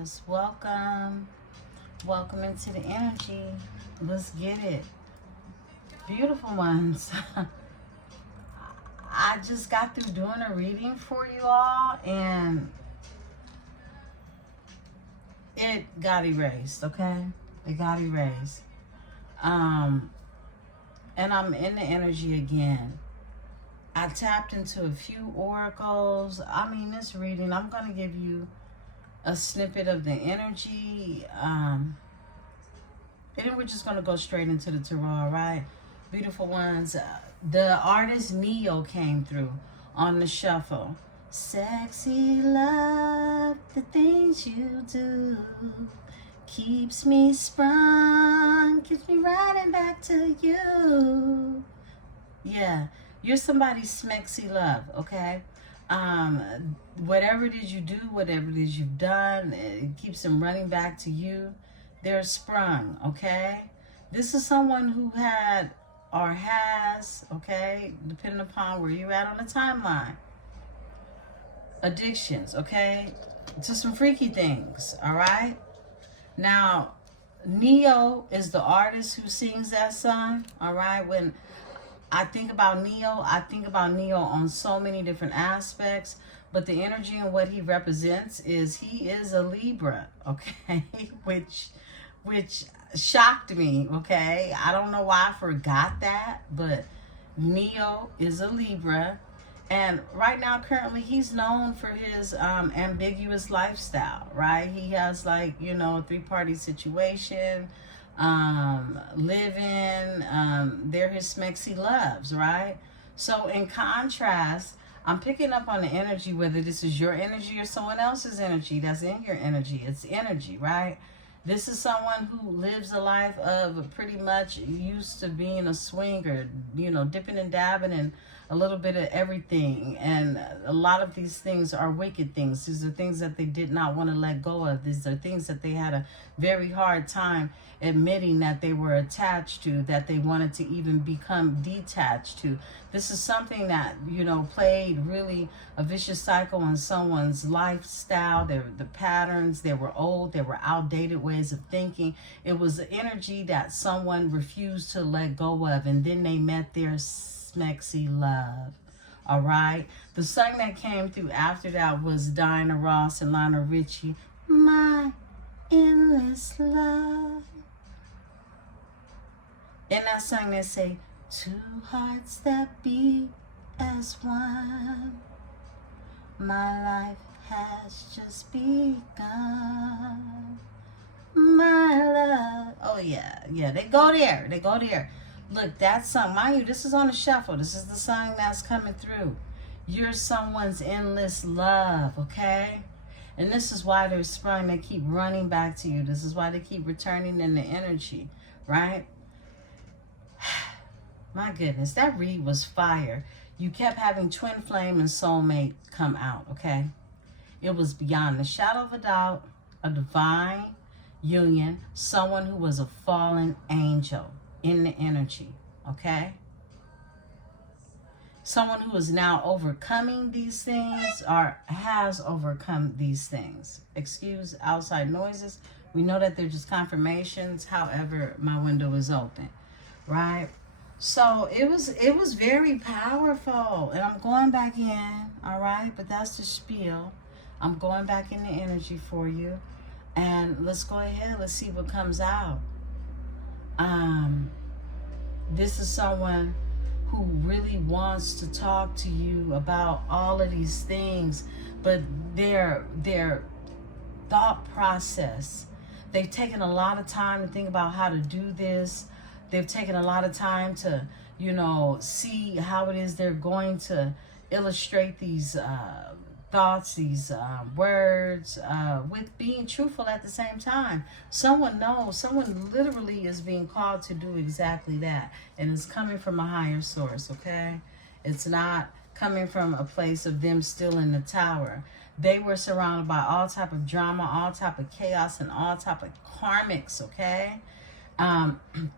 Empress. Welcome. Welcome into the energy. Let's get it. Beautiful ones. I just got through doing a reading for you all and it got erased, okay? It got erased. And I'm in the energy again. I tapped into a few oracles. I mean, this reading, I'm going to give you a snippet of the energy. And then we're just going to go straight into the tarot, right? Beautiful ones. The artist Neo came through on the shuffle. Sexy love, the things you do keeps me sprung, keeps me riding back to you. Yeah, you're somebody's smexy love, okay? Whatever it is you do, whatever it is you've done, it keeps them running back to you. They're sprung, okay? This is someone who had or has, okay, depending upon where you're at on the timeline, addictions, okay, to some freaky things, all right? Now, Neo is the artist who sings that song, all right? When I think about Neo on so many different aspects, but the energy and what he represents is he is a Libra, okay? which shocked me, okay? I don't know why I forgot that, but Neo is a Libra. And right now, currently, he's known for his ambiguous lifestyle, right? He has, like, you know, a three-party situation, living, they're his smexy loves, right? So in contrast, I'm picking up on the energy, whether this is your energy or someone else's energy that's in your energy. It's energy, right? This is someone who lives a life of pretty much used to being a swinger, you know, dipping and dabbing and a little bit of everything. And a lot of these things are wicked things. These are things that they did not want to let go of. These are things that they had a very hard time admitting that they were attached to, that they wanted to even become detached to. This is something that, you know, played really a vicious cycle on someone's lifestyle. The patterns, they were old, they were outdated ways of thinking. It was the energy that someone refused to let go of, and then they met their smexy love. All right. The song that came through after that was Diana Ross and Lionel Richie, My Endless Love. In that song they say, two hearts that beat as one, my life has just begun, my love. Oh yeah, they go there. Look, that song, mind you, this is on the shuffle. This is the song that's coming through. You're someone's endless love, okay? And this is why they're sprung. They keep running back to you. This is why they keep returning in the energy, right? My goodness, that read was fire. You kept having twin flame and soulmate come out, okay? It was beyond the shadow of a doubt, a divine union, someone who was a fallen angel in the energy, okay? Someone who is now overcoming these things or has overcome these things. Excuse outside noises. We know that they're just confirmations. However, my window is open, right? So it was very powerful. And I'm going back in, all right? But that's the spiel. I'm going back in the energy for you. And let's go ahead. Let's see what comes out. This is someone who really wants to talk to you about all of these things, but their thought process, they've taken a lot of time to think about how to do this. They've taken a lot of time to, you know, see how it is they're going to illustrate these thoughts, these words, with being truthful at the same time. Someone knows, someone literally is being called to do exactly that. And it's coming from a higher source, okay? It's not coming from a place of them still in the tower. They were surrounded by all type of drama, all type of chaos, and all type of karmics, okay?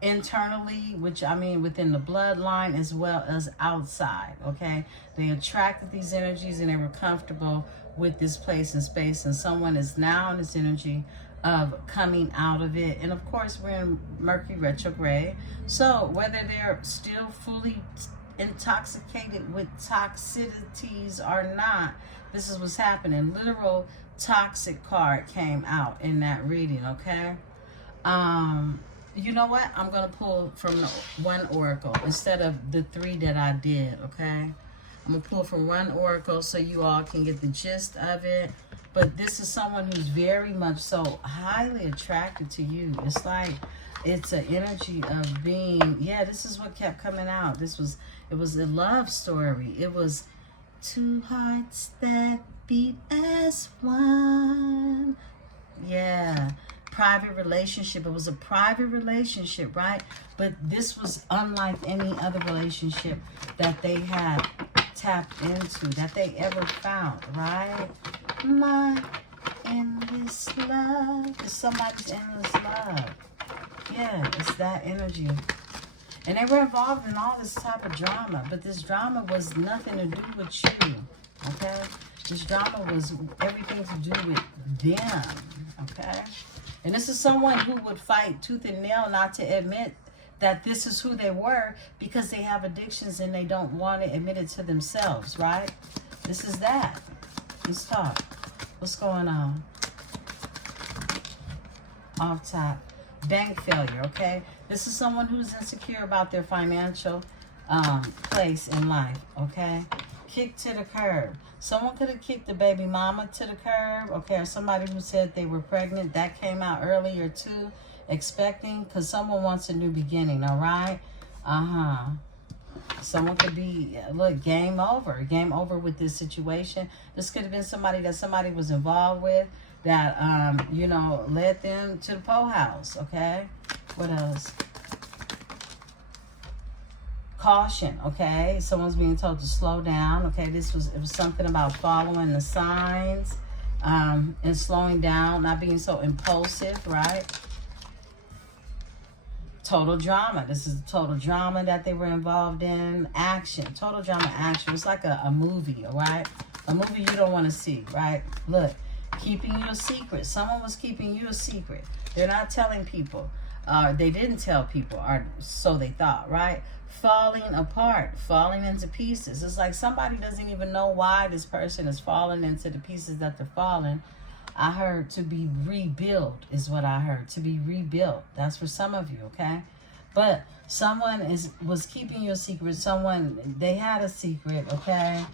internally, which I mean within the bloodline as well as outside, okay? They attracted these energies and they were comfortable with this place and space, and someone is now in this energy of coming out of it. And of course, we're in Mercury retrograde, so whether they're still fully intoxicated with toxicities or not, this is what's happening. Literal toxic card came out in that reading, okay? You know what? I'm going to pull from one oracle instead of the 3 that I did, okay? I'm going to pull from one oracle so you all can get the gist of it. But this is someone who's very much so highly attracted to you. It's like it's an energy of being, yeah, this is what kept coming out. It was a love story. It was 2 hearts that beat as one. Yeah. Private relationship. It was a private relationship, right? But this was unlike any other relationship that they had tapped into, that they ever found, right? My endless love. It's somebody's endless love. Yeah, it's that energy. And they were involved in all this type of drama, but this drama was nothing to do with you, okay? This drama was everything to do with them, okay? And this is someone who would fight tooth and nail not to admit that this is who they were, because they have addictions and they don't want to admit it to themselves, right? This is that. Let's talk. What's going on? Off top. Bank failure, okay? This is someone who's insecure about their financial place in life, okay? Kicked to the curb. Someone could have kicked the baby mama to the curb, okay? Or somebody who said they were pregnant. That came out earlier too. Expecting, because someone wants a new beginning, all right? Someone could be, look, game over. Game over with this situation. This could have been somebody that somebody was involved with that, you know, led them to the pole house, okay? What else? Caution, okay? Someone's being told to slow down, okay? It was something about following the signs and slowing down, not being so impulsive, right? Total drama. This is total drama that they were involved in. Action. Total drama action. It's like a movie, all right? A movie you don't want to see, right? Look, keeping you a secret. Someone was keeping you a secret. They're not telling people. They didn't tell people, or so they thought, right? Falling apart, falling into pieces. It's like somebody doesn't even know why this person is falling into the pieces that they're falling. I heard to be rebuilt is what I heard. To be rebuilt. That's for some of you, okay? But someone was keeping you a secret. Someone, they had a secret, okay?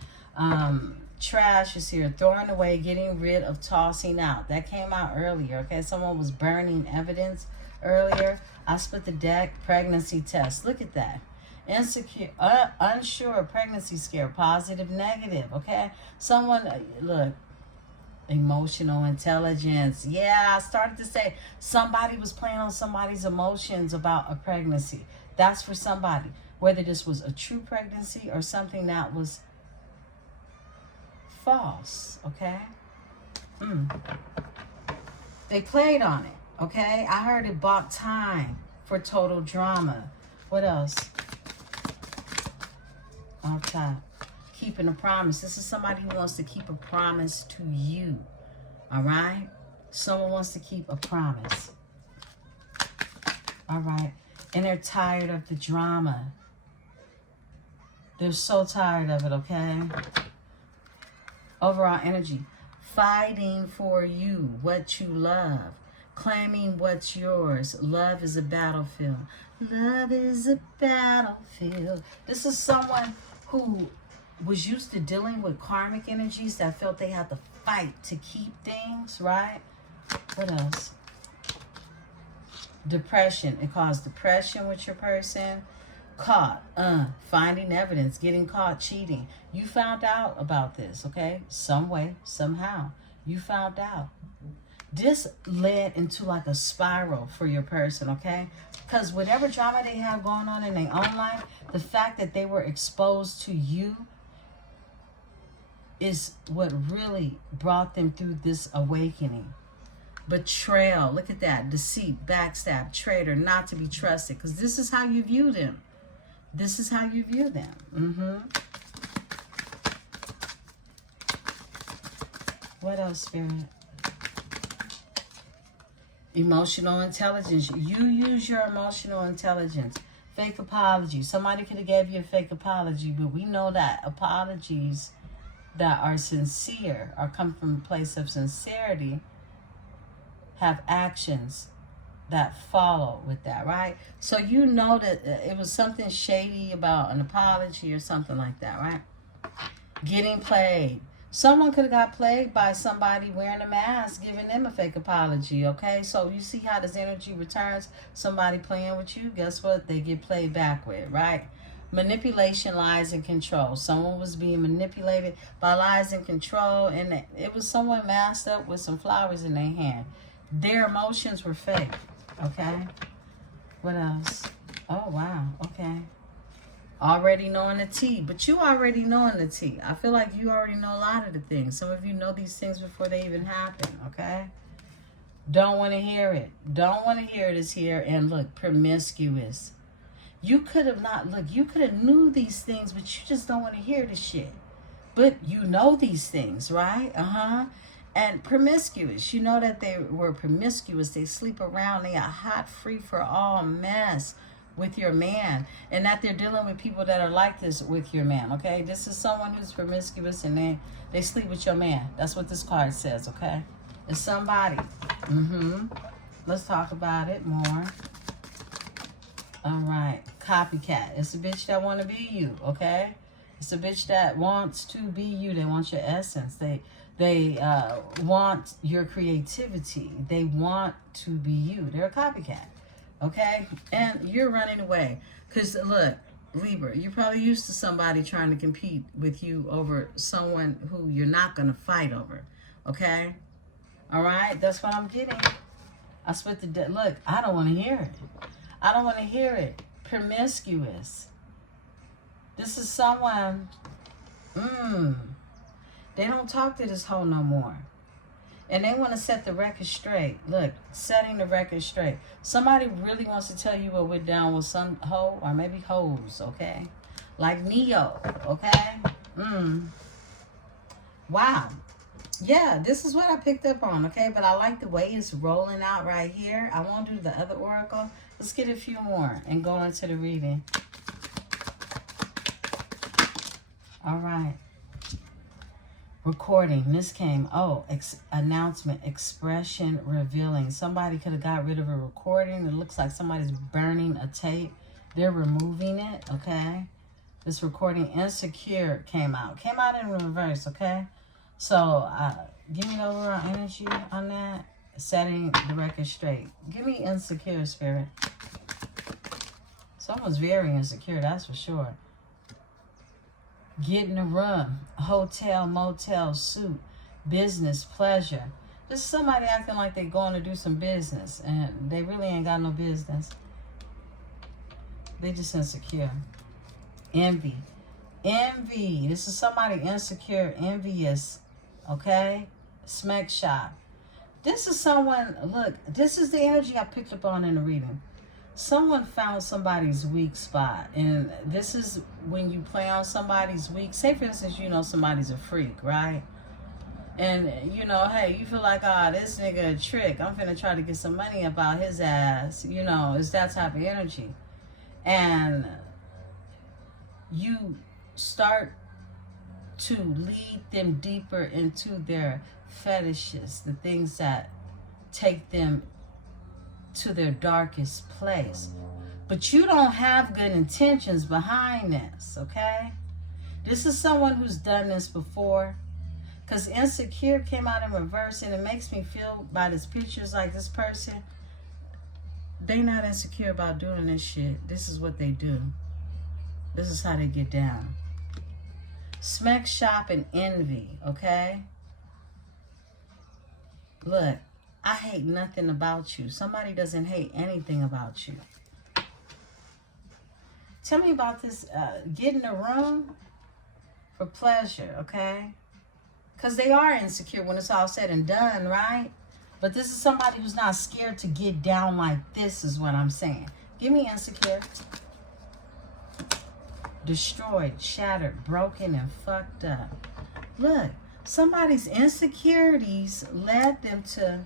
Trash is here. Throwing away, getting rid of, tossing out. That came out earlier, okay? Someone was burning evidence earlier. I split the deck. Pregnancy test. Look at that. Insecure, unsure, pregnancy scare, positive, negative, okay? Someone, look, emotional intelligence. Yeah, I started to say somebody was playing on somebody's emotions about a pregnancy. That's for somebody. Whether this was a true pregnancy or something that was false, okay? They played on it, okay? I heard it bought time for total drama. What else? On top. Keeping a promise. This is somebody who wants to keep a promise to you. All right? Someone wants to keep a promise. All right? And they're tired of the drama. They're so tired of it, okay? Overall energy. Fighting for you, what you love. Claiming what's yours. Love is a battlefield. Love is a battlefield. This is someone who was used to dealing with karmic energies that felt they had to fight to keep things, right? What else? Depression. It caused depression with your person. Caught. Finding evidence. Getting caught cheating. You found out about this, okay? Some way, somehow. You found out. This led into like a spiral for your person, okay? Because whatever drama they have going on in their own life, the fact that they were exposed to you is what really brought them through this awakening. Betrayal. Look at that. Deceit, backstab, traitor, not to be trusted. Because this is how you view them. This is how you view them. What else, Spirit? Emotional intelligence. You use your emotional intelligence. Fake apology. Somebody could have gave you a fake apology, but we know that apologies that are sincere or come from a place of sincerity have actions that follow with that, right? So you know that it was something shady about an apology or something like that, right? Getting played. Someone could have got played by somebody wearing a mask, giving them a fake apology, okay? So you see how this energy returns? Somebody playing with you, guess what? They get played back with, right? Manipulation, lies, and control. Someone was being manipulated by lies and control, and it was someone masked up with some flowers in their hand. Their emotions were fake, okay? What else? Oh, wow, okay. Already knowing the tea, but you already knowing the tea. I feel like you already know a lot of the things. Some of you know these things before they even happen, okay? Don't want to hear it. Don't want to hear it is here. And look, promiscuous. You could have not, look, you could have knew these things, but you just don't want to hear this shit. But you know these things, right? And promiscuous. You know that they were promiscuous. They sleep around. They are hot, free for all mess with your man, and that they're dealing with people that are like this with your man, okay? This is someone who's promiscuous and they sleep with your man. That's what this card says, okay? It's somebody. Let's talk about it more. All right. Copycat. It's a bitch that want to be you, okay? It's a bitch that wants to be you. They want your essence. They want your creativity. They want to be you. They're a copycat. Okay, and you're running away because look, Libra, you're probably used to somebody trying to compete with you over someone who you're not going to fight over. Okay, all right, that's what I'm getting. I split the look. I don't want to hear it. I don't want to hear it. Promiscuous. This is someone. They don't talk to this hoe no more. And they want to set the record straight. Look, setting the record straight. Somebody really wants to tell you what went down with some hoe, or maybe hoes, okay? Like Neo, okay? Wow. Yeah, this is what I picked up on, okay? But I like the way it's rolling out right here. I won't do the other oracle. Let's get a few more and go into the reading. All right. Recording. This came, announcement, expression, revealing. Somebody could have got rid of a recording. It looks like somebody's burning a tape. They're removing it, okay? This recording, insecure, came out in reverse, okay? So give me the overall energy on that. Setting the record straight. Give me insecure, Spirit. Someone's very insecure, that's for sure. Get in a room, hotel, motel, suit, business, pleasure. Just somebody acting like they're going to do some business and they really ain't got no business. They just insecure. Envy. Envy. This is somebody insecure, envious, okay? Smack shop. This is someone, look, this is the energy I picked up on in the reading. Someone found somebody's weak spot, and this is when you play on somebody's weak. Say, for instance, you know somebody's a freak, right? And, you know, hey, you feel like, this nigga a trick. I'm finna try to get some money about his ass. You know, it's that type of energy. And you start to lead them deeper into their fetishes, the things that take them to their darkest place. But you don't have good intentions behind this, okay? This is someone who's done this before. Because insecure came out in reverse, and it makes me feel by these pictures like this person, they not insecure about doing this shit. This is what they do. This is how they get down. Smack shop and envy, okay? Look, I hate nothing about you. Somebody doesn't hate anything about you. Tell me about this, get in the room for pleasure, okay? Because they are insecure when it's all said and done, right? But this is somebody who's not scared to get down like this is what I'm saying. Give me insecure. Destroyed, shattered, broken, and fucked up. Look, somebody's insecurities led them to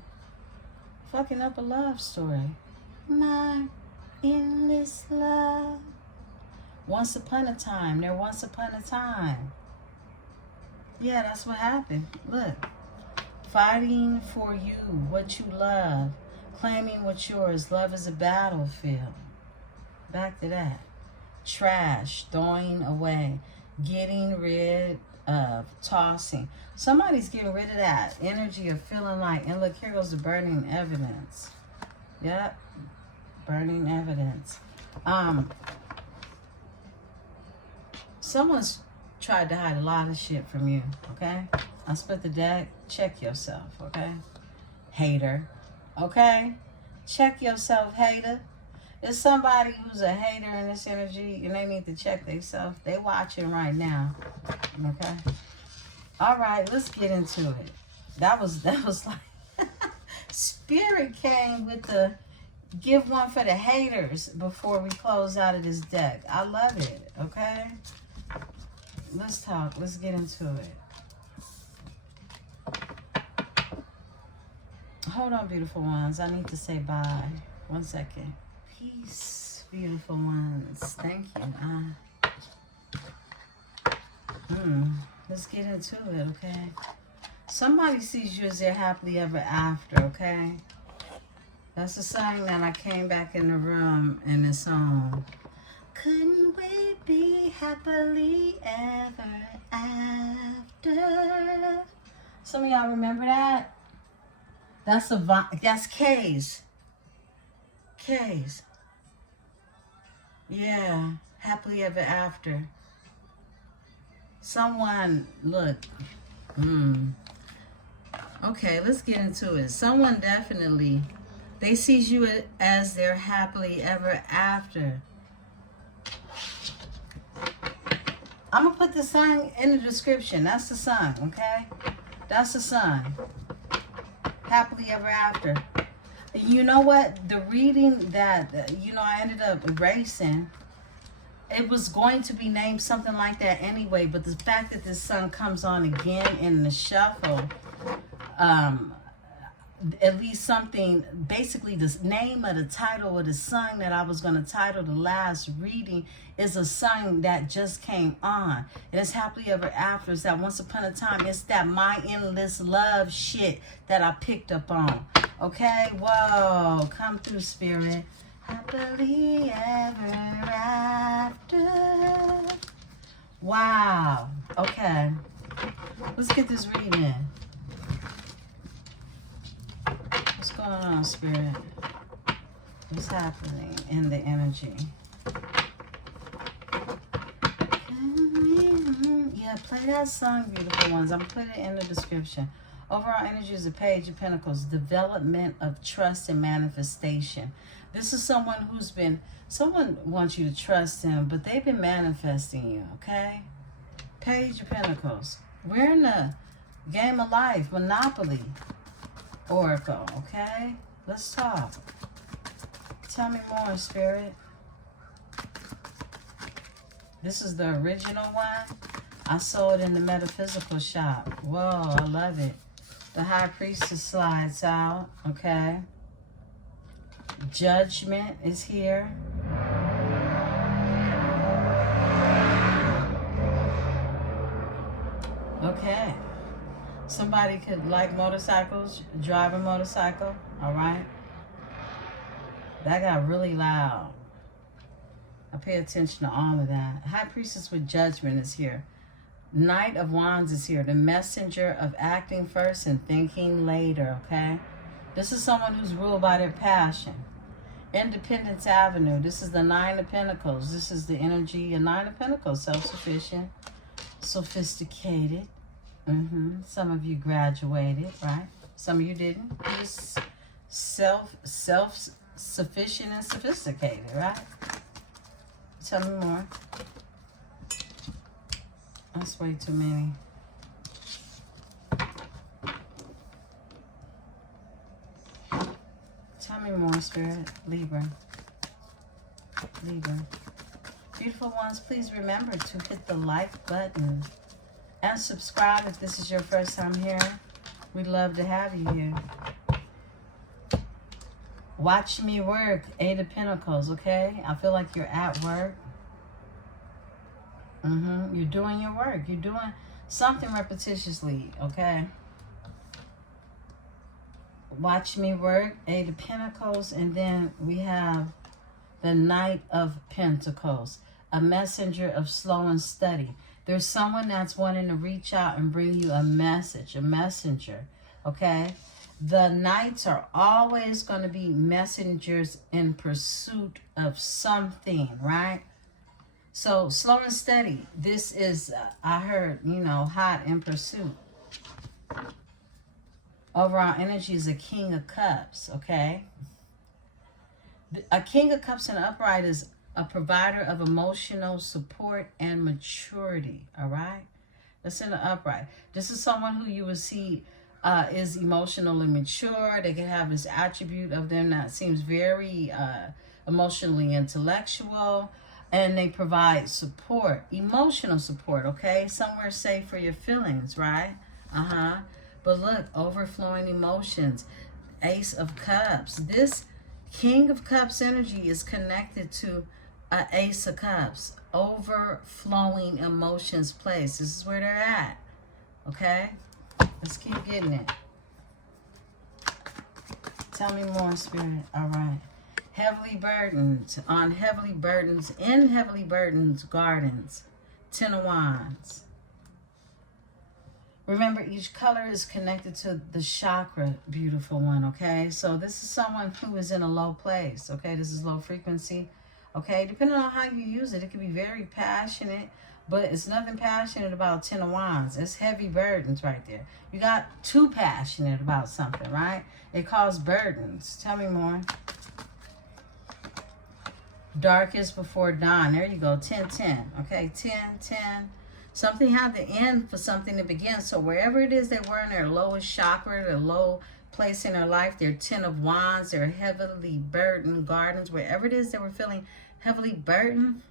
fucking up a love story. My endless love. Once upon a time. There once upon a time. Yeah, that's what happened. Look. Fighting for you, what you love. Claiming what's yours. Love is a battlefield. Back to that. Trash. Throwing away. Getting rid of. Tossing. Somebody's getting rid of that energy of feeling like, and look, here goes the burning evidence. Yep. Burning evidence. Someone's tried to hide a lot of shit from you, okay? I split the deck. Check yourself, okay? Hater, okay? Check yourself, hater. There's somebody who's a hater in this energy, and they need to check themselves. They watching right now, okay? All right, let's get into it. That was like Spirit came with the give one for the haters before we close out of this deck. I love it, okay? Let's talk. Let's get into it. Hold on, beautiful ones. I need to say bye. 1 second. Peace, beautiful ones. Thank you. Let's get into it, okay? Somebody sees you as their happily ever after, okay? That's a sign that I came back in the room in the song. Couldn't we be happily ever after? Some of y'all remember that? That's K's. K's. Yeah, happily ever after. Someone, look. Okay, let's get into it. Someone definitely, they sees you as their happily ever after. I'm going to put the sign in the description. That's the sign, okay? That's the sign. Happily ever after. You know what? The reading that, I ended up erasing, it was going to be named something like that anyway, but the fact that this sun comes on again in the shuffle, at least something, basically the name of the title of the song that I was going to title the last reading is a song that just came on. And it's happily ever after. It's that once upon a time. It's that my endless love shit that I picked up on. Okay? Whoa. Come through, Spirit. Happily ever after. Wow. Okay. Let's get this reading. What's going on, Spirit? What's happening in the energy? Yeah, play that song, beautiful ones. I'm going to put it in the description. Overall energy is a Page of Pentacles. Development of trust and manifestation. This is someone someone wants you to trust them, but they've been manifesting you, okay? Page of Pentacles. We're in the game of life, Monopoly. Oracle, okay? Let's talk. Tell me more, Spirit. This is the original one. I saw it in the metaphysical shop. Whoa, I love it. The High Priestess slides out, okay? Judgment is here. Okay. Somebody could like motorcycles, drive a motorcycle, all right? That got really loud. I pay attention to all of that. High Priestess with Judgment is here. Knight of Wands is here. The messenger of acting first and thinking later, okay? This is someone who's ruled by their passion. Independence Avenue. This is the Nine of Pentacles. This is the energy of Nine of Pentacles. Self-sufficient, sophisticated. Some of you graduated, right? Some of you didn't. You're just self-sufficient and sophisticated, right? Tell me more. That's way too many. Spirit. Libra. Libra. Beautiful ones, please remember to hit the like button and subscribe if this is your first time here. We'd love to have you here. Watch me work. 8 of Pentacles, okay? I feel like you're at work. You're doing your work. You're doing something repetitiously, okay? Watch me work. 8 of Pentacles. And then we have the Knight of Pentacles. A messenger of slow and steady. There's someone that's wanting to reach out and bring you a message. A messenger, okay? The Knights are always going to be messengers in pursuit of something, right? So, slow and steady. This is, I heard, you know, hot in pursuit. Overall energy is a King of Cups, okay? A King of Cups in the upright is a provider of emotional support and maturity, all right? That's in the upright. This is someone who you will see is emotionally mature. They can have this attribute of them that seems very emotionally intellectual. And they provide support, emotional support, okay? Somewhere safe for your feelings, right? But look, overflowing emotions. Ace of Cups. This King of Cups energy is connected to an Ace of Cups. Overflowing emotions place. This is where they're at, okay? Let's keep getting it. Tell me more, Spirit. All right. Heavily burdened, on heavily burdens, in heavily burdened gardens. 10 of Wands. Remember, each color is connected to the chakra, beautiful one, okay? So this is someone who is in a low place, okay? This is low frequency, okay? Depending on how you use it, it can be very passionate, but it's nothing passionate about 10 of Wands. It's heavy burdens right there. You got too passionate about something, right? It caused burdens. Tell me more. Darkest before dawn. There you go. 10, 10. Okay, 10, 10. Something had to end for something to begin. So wherever it is they were in their lowest chakra, their low place in their life, their 10 of Wands, their heavily burdened gardens, wherever it is they were feeling heavily burdened,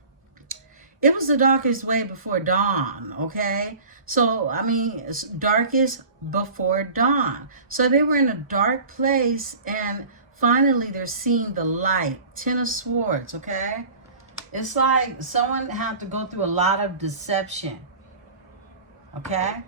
it was the darkest way before dawn, okay? So, I mean, it's darkest before dawn. So they were in a dark place and finally they're seeing the light. 10 of Swords, okay? It's like someone had to go through a lot of deception, okay?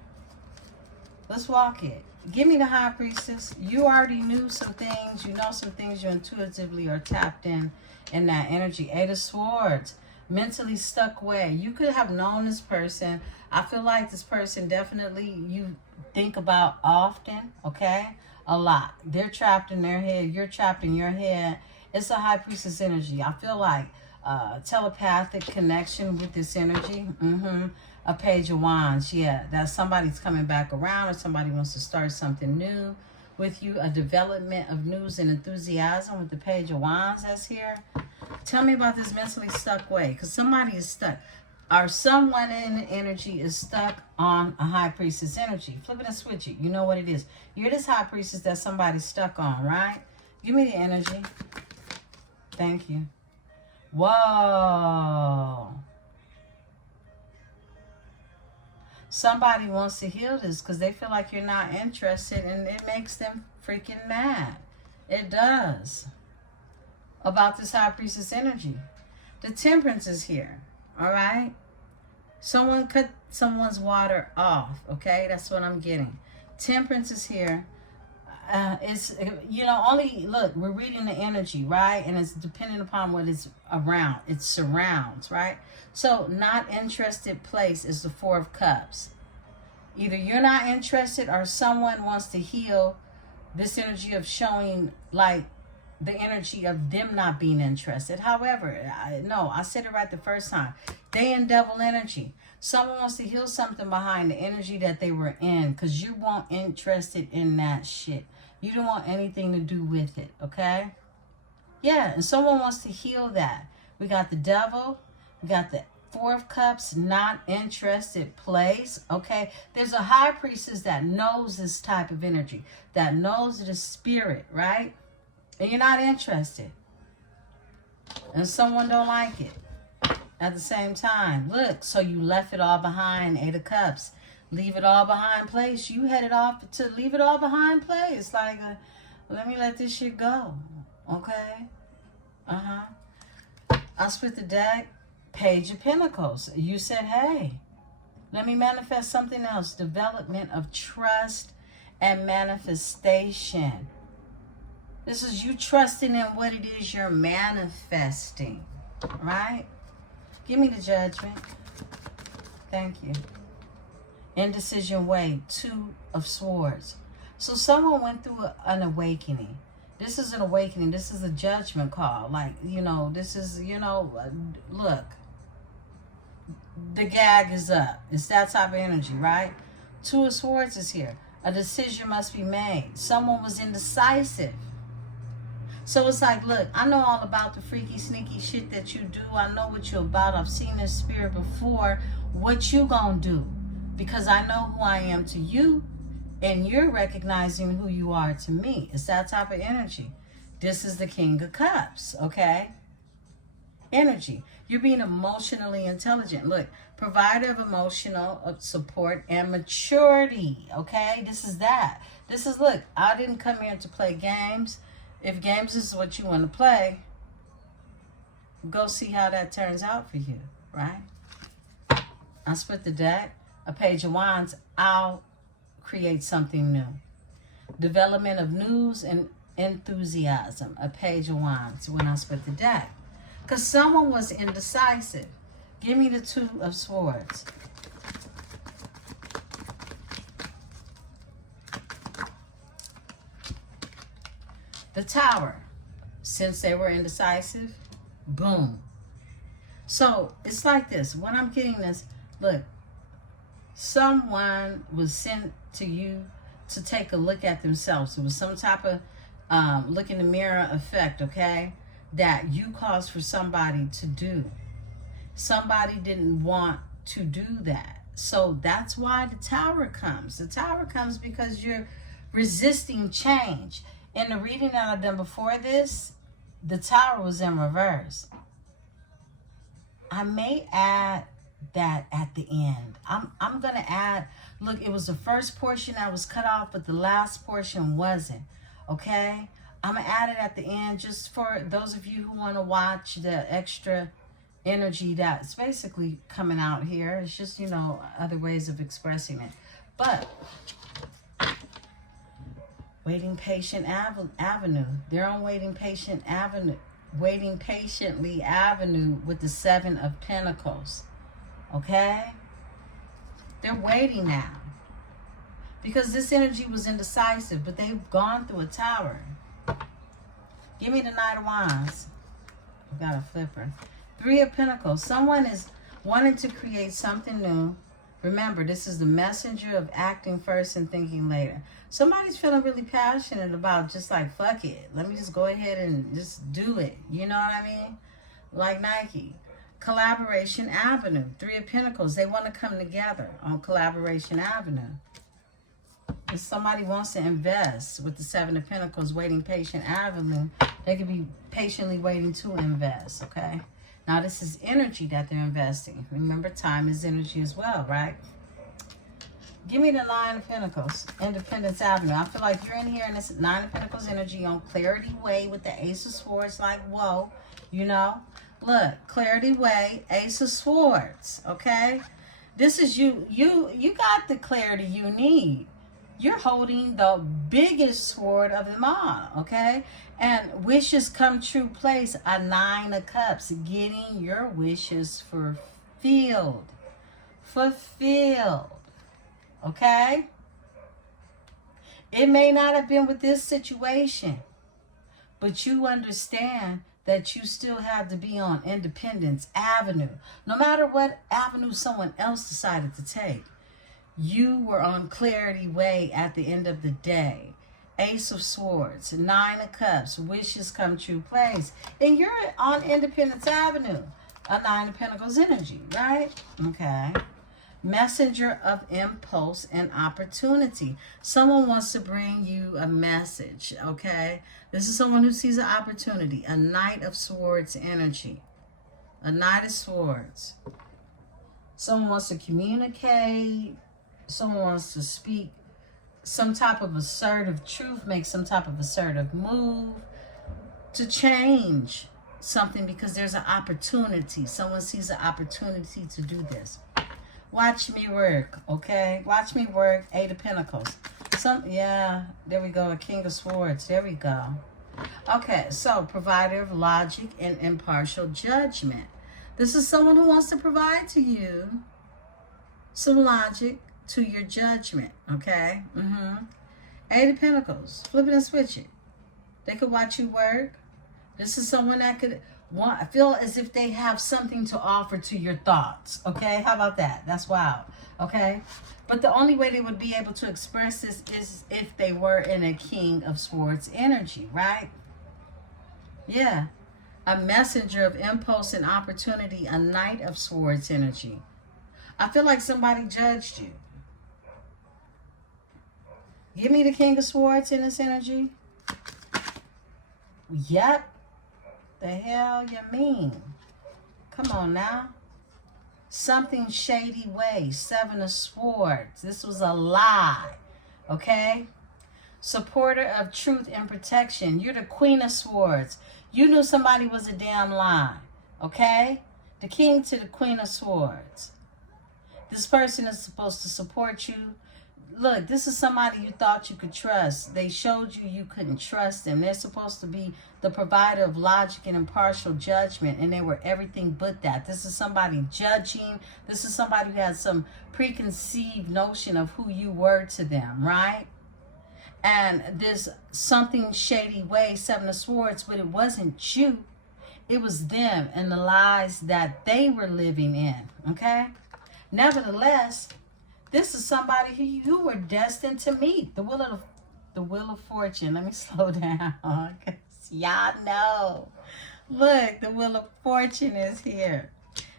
Let's walk it. Give me the High Priestess. You already knew some things. You know some things. You intuitively are tapped in that energy. 8 of Swords. Mentally stuck away. You could have known this person. I feel like this person definitely you think about often, okay? A lot. They're trapped in their head. You're trapped in your head. It's a High Priestess energy. I feel like telepathic connection with this energy. A Page of Wands. Yeah, that somebody's coming back around or somebody wants to start something new with you. A development of news and enthusiasm with the Page of Wands that's here. Tell me about this mentally stuck way, because somebody is stuck. Or someone in the energy is stuck on a High Priestess energy. Flip it and switch it. You know what it is. You're this High Priestess that somebody's stuck on, right? Give me the energy. Thank you. Whoa. Somebody wants to heal this because they feel like you're not interested and it makes them freaking mad. It does. About this High Priestess energy. The Temperance is here. All right? Someone cut someone's water off. Okay? That's what I'm getting. Temperance is here. It's, you know, only, look, we're reading the energy, right? And it's depending upon what is around. It surrounds, right? So, not interested place is the 4 of Cups. Either you're not interested or someone wants to heal this energy of showing, like, the energy of them not being interested. However, I said it right the first time. They in devil energy. Someone wants to heal something behind the energy that they were in because you weren't interested in that shit. You don't want anything to do with it, okay? Yeah, and someone wants to heal that. We got the devil. We got the 4 of Cups, not interested place, okay? There's a High Priestess that knows this type of energy, that knows the spirit, right? And you're not interested. And someone don't like it at the same time. Look, so you left it all behind, 8 of Cups. Leave it all behind place. You headed off to leave it all behind place. Like, let me let this shit go. Okay? I split the deck. Page of Pentacles. You said, hey, let me manifest something else. Development of trust and manifestation. This is you trusting in what it is you're manifesting. Right? Give me the Judgment. Thank you. Indecision way. 2 of Swords. So someone went through an awakening. This is an awakening. This is a judgment call. Like, you know, this is, you know, look. The gag is up. It's that type of energy, right? 2 of Swords is here. A decision must be made. Someone was indecisive. So it's like, look, I know all about the freaky, sneaky shit that you do. I know what you're about. I've seen this spirit before. What you gonna do? Because I know who I am to you, and you're recognizing who you are to me. It's that type of energy. This is the King of Cups, okay? Energy. You're being emotionally intelligent. Look, provider of emotional support and maturity, okay? This is that. This is, look, I didn't come here to play games. If games is what you want to play, go see how that turns out for you, right? I split the deck. A Page of Wands. I'll create something new. Development of news and enthusiasm. A Page of Wands when I split the deck. Because someone was indecisive. Give me the 2 of Swords. The Tower. Since they were indecisive, boom. So it's like this. When I'm getting this, look, someone was sent to you to take a look at themselves. It was some type of look in the mirror effect, okay, that you caused for somebody to do. Somebody didn't want to do that. So that's why the Tower comes. The Tower comes because you're resisting change. In the reading that I've done before this, the Tower was in reverse. I may add that at the end. I'm going to add, look, it was the first portion that was cut off, but the last portion wasn't, okay? I'm going to add it at the end just for those of you who want to watch the extra energy that's basically coming out here. It's just, you know, other ways of expressing it. But Waiting Patient Avenue. They're on Waiting Patient Avenue. Waiting Patiently Avenue with the 7 of Pentacles. Okay? They're waiting now. Because this energy was indecisive, but they've gone through a Tower. Give me the Knight of Wands. I've got a flipper. 3 of Pentacles. Someone is wanting to create something new. Remember, this is the messenger of acting first and thinking later. Somebody's feeling really passionate about just like, fuck it. Let me just go ahead and just do it. You know what I mean? Like Nike. Collaboration Avenue. 3 of Pentacles. They want to come together on Collaboration Avenue. If somebody wants to invest with the 7 of Pentacles, Waiting Patient Avenue, they could be patiently waiting to invest, okay? Now, this is energy that they're investing. Remember, time is energy as well, right? Give me the 9 of Pentacles, Independence Avenue. I feel like you're in here and this 9 of Pentacles energy on Clarity Way with the Ace of Swords, like, whoa, you know? Look, Clarity Way, Ace of Swords, okay? This is you. You got the clarity you need. You're holding the biggest sword of them all, okay? And wishes come true place, a 9 of Cups, getting your wishes fulfilled. Fulfilled, okay? It may not have been with this situation, but you understand that you still have to be on Independence Avenue. No matter what avenue someone else decided to take, you were on Clarity Way at the end of the day. Ace of Swords, 9 of Cups, wishes come true place. And you're on Independence Avenue, a 9 of Pentacles energy, right? Okay. Messenger of impulse and opportunity. Someone wants to bring you a message, okay? This is someone who sees an opportunity. A Knight of Swords energy. A Knight of Swords. Someone wants to communicate. Someone wants to speak some type of assertive truth, make some type of assertive move to change something because there's an opportunity. Someone sees an opportunity to do this. Watch me work, okay? Watch me work. Eight of Pentacles. Yeah, there we go. A King of Swords. There we go. Okay, so provider of logic and impartial judgment. This is someone who wants to provide to you some logic to your judgment, okay? Eight of Pentacles. Flip it and switch it. They could watch you work. This is someone that could feel as if they have something to offer to your thoughts, okay? How about that? That's wild, okay? But the only way they would be able to express this is if they were in a King of Swords energy, right? Yeah. A messenger of impulse and opportunity, a Knight of Swords energy. I feel like somebody judged you. Give me the King of Swords in this energy. Yep. The hell you mean? Come on now. Something shady way. Seven of Swords. This was a lie. Okay? Supporter of truth and protection. You're the Queen of Swords. You knew somebody was a damn lie. Okay? The King to the Queen of Swords. This person is supposed to support you. Look, this is somebody you thought you could trust. They showed you you couldn't trust them. They're supposed to be the provider of logic and impartial judgment, and they were everything but that. This is somebody judging. This is somebody who has some preconceived notion of who you were to them, right? And this something shady way, Seven of Swords, but it wasn't you. It was them and the lies that they were living in, okay? Nevertheless, this is somebody who you were destined to meet. The Wheel of Fortune. Let me slow down. Cause y'all know. Look, the Wheel of Fortune is here.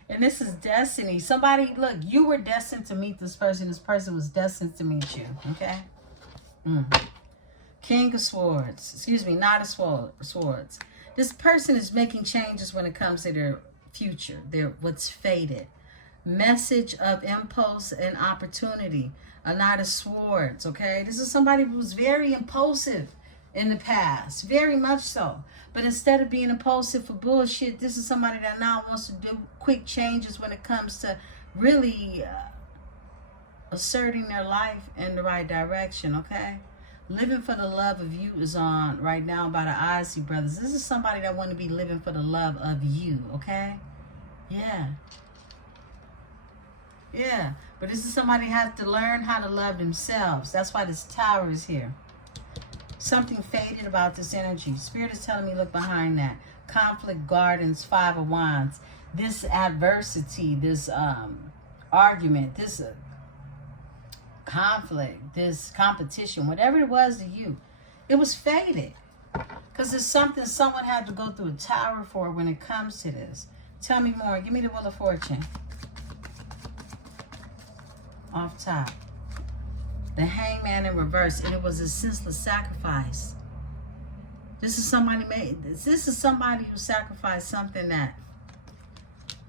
And this is destiny. Somebody, look, you were destined to meet this person. This person was destined to meet you. Okay? King of Swords. Excuse me, Knight of Swords. This person is making changes when it comes to their future. What's fated. Message of impulse and opportunity. A Knight of Swords, okay? This is somebody who was very impulsive in the past. Very much so. But instead of being impulsive for bullshit, this is somebody that now wants to do quick changes when it comes to really asserting their life in the right direction, okay? Living for the love of you is on right now by the Odyssey Brothers. This is somebody that want to be living for the love of you, okay? Yeah. Yeah, but this is somebody who has to learn how to love themselves. That's why this Tower is here. Something faded about this energy. Spirit is telling me look behind that. Conflict Gardens, Five of Wands. This adversity, this argument, this conflict, this competition, whatever it was to you, it was faded. Because it's something someone had to go through a tower for when it comes to this. Tell me more. Give me the Wheel of Fortune. Off top. The Hangman in reverse, and it was a senseless sacrifice. This is somebody who sacrificed something that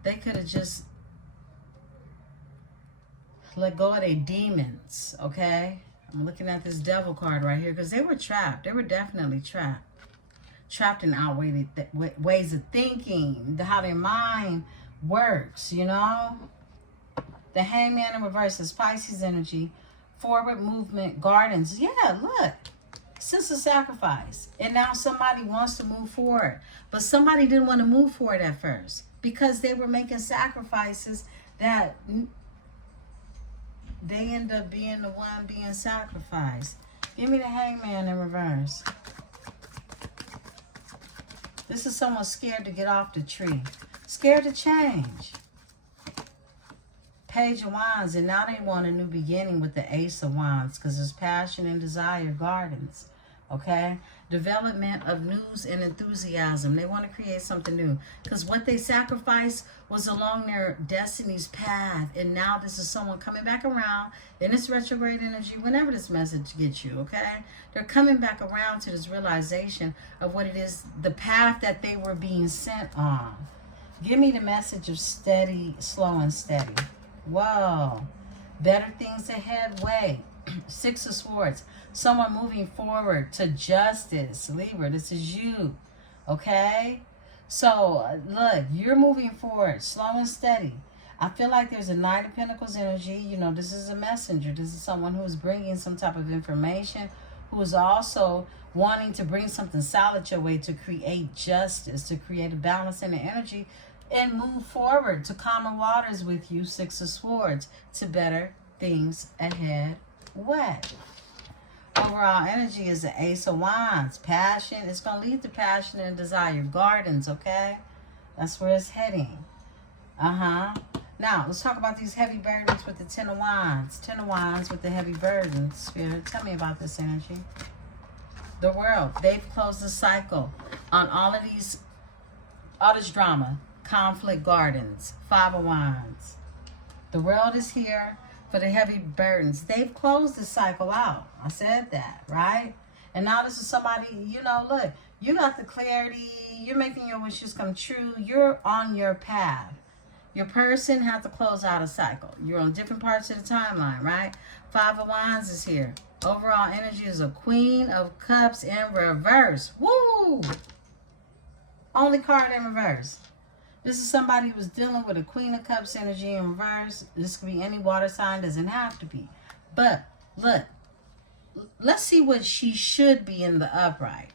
they could have just let go of their demons, okay? I'm looking at this Devil card right here because they were trapped. They were definitely trapped. Trapped in outdated ways of thinking, how their mind works, you know? The Hangman in reverse is Pisces energy. Forward movement, gardens. Yeah, look. Sense of sacrifice. And now somebody wants to move forward. But somebody didn't want to move forward at first. Because they were making sacrifices that they end up being the one being sacrificed. Give me the Hangman in reverse. This is someone scared to get off the tree. Scared to change. Page of Wands, and now they want a new beginning with the Ace of Wands because there's passion and desire gardens, okay? development of news and enthusiasm. They want to create something new because what they sacrificed was along their destiny's path, and now this is someone coming back around in this retrograde energy. Whenever this message gets you, okay, they're coming back around to this realization of what it is, the path that they were being sent on. Give me the message of steady, slow and steady. Whoa. Better things ahead. Wait. Six of Swords. Someone moving forward to justice. Libra, this is you. Okay? So, look, you're moving forward, slow and steady. I feel like there's a Knight of Pentacles energy. You know, this is a messenger. This is someone who's bringing some type of information, who is also wanting to bring something solid your way to create justice, to create a balance in the energy, and move forward to calmer waters with you, Six of Swords, to better things ahead. What? Overall energy is the Ace of Wands. Passion. It's going to lead to passion and desire. Gardens, okay? That's where it's heading. Now, let's talk about these heavy burdens with the Ten of Wands. Ten of Wands with the heavy burdens. Spirit, tell me about this energy. The World. They've closed the cycle on all this drama. Conflict gardens. Five of Wands. The World is here for the heavy burdens. They've closed the cycle out. I said that, right? And now this is somebody, you know, look, you got the clarity. You're making your wishes come true. You're on your path. Your person had to close out a cycle. You're on different parts of the timeline, right? Five of Wands is here. Overall energy is a Queen of Cups in reverse. Woo! Only card in reverse. This is somebody who was dealing with a Queen of Cups energy in reverse. This could be any water sign. Doesn't have to be. But, look. Let's see what she should be in the upright.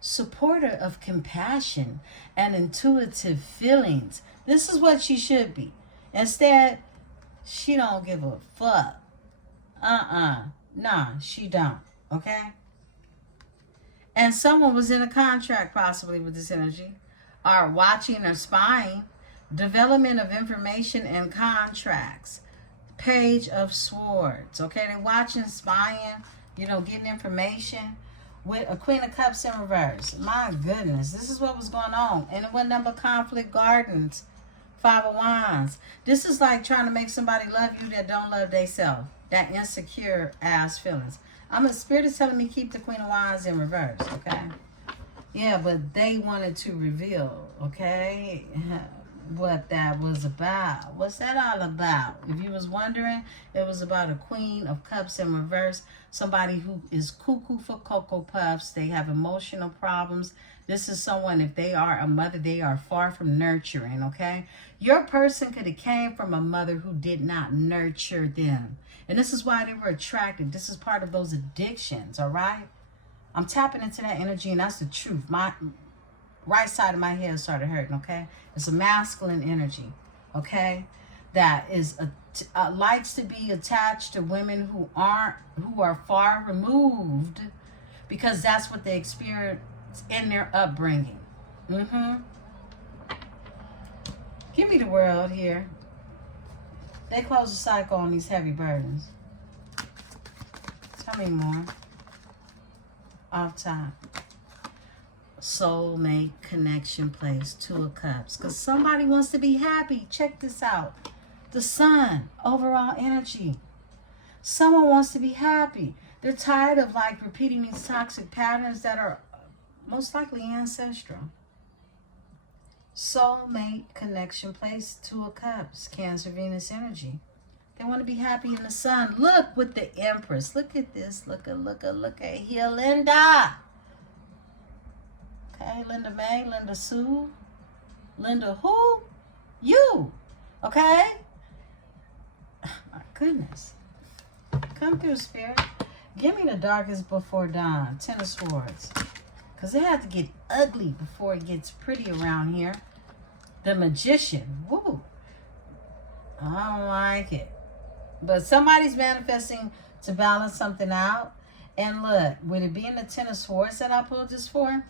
Supporter of compassion and intuitive feelings. This is what she should be. Instead, she don't give a fuck. Nah, she don't. Okay? And someone was in a contract possibly with this energy. Or watching or spying. Development of information and contracts. Page of Swords. Okay, they're watching, spying, you know, getting information with a Queen of Cups in reverse. My goodness, this is what was going on. And what number? Conflict gardens. Five of Wands. This is like trying to make somebody love you that don't love themselves. That insecure ass feelings. Spirit is telling me keep the Queen of Wands in reverse, okay? Yeah, but they wanted to reveal, okay, what that was about. What's that all about? If you was wondering, it was about a Queen of Cups in reverse. Somebody who is cuckoo for Cocoa Puffs. They have emotional problems. This is someone, if they are a mother, they are far from nurturing, okay? Your person could have came from a mother who did not nurture them. And this is why they were attracted. This is part of those addictions, all right? I'm tapping into that energy, and that's the truth. My right side of my head started hurting, okay? It's a masculine energy, okay? That is likes to be attached to women who are far removed, because that's what they experience in their upbringing. Give me the World here. They close the cycle on these heavy burdens. Tell me more. Off top. Soulmate connection place. Two of Cups. Because somebody wants to be happy. Check this out. The Sun. Overall energy. Someone wants to be happy. They're tired of like repeating these toxic patterns that are most likely ancestral. Soulmate connection place. Two of Cups. Cancer, Venus energy. They want to be happy in the Sun. Look with the Empress. Look at this. Look at here, Linda. Okay, Linda May, Linda Sue. Linda who? You. Okay? My goodness. Come through, Spirit. Give me the darkest before dawn. Ten of Swords. Because it had to get ugly before it gets pretty around here. The Magician. Woo. I don't like it. But somebody's manifesting to balance something out. And look, with it being the Ten of Swords that I pulled this for,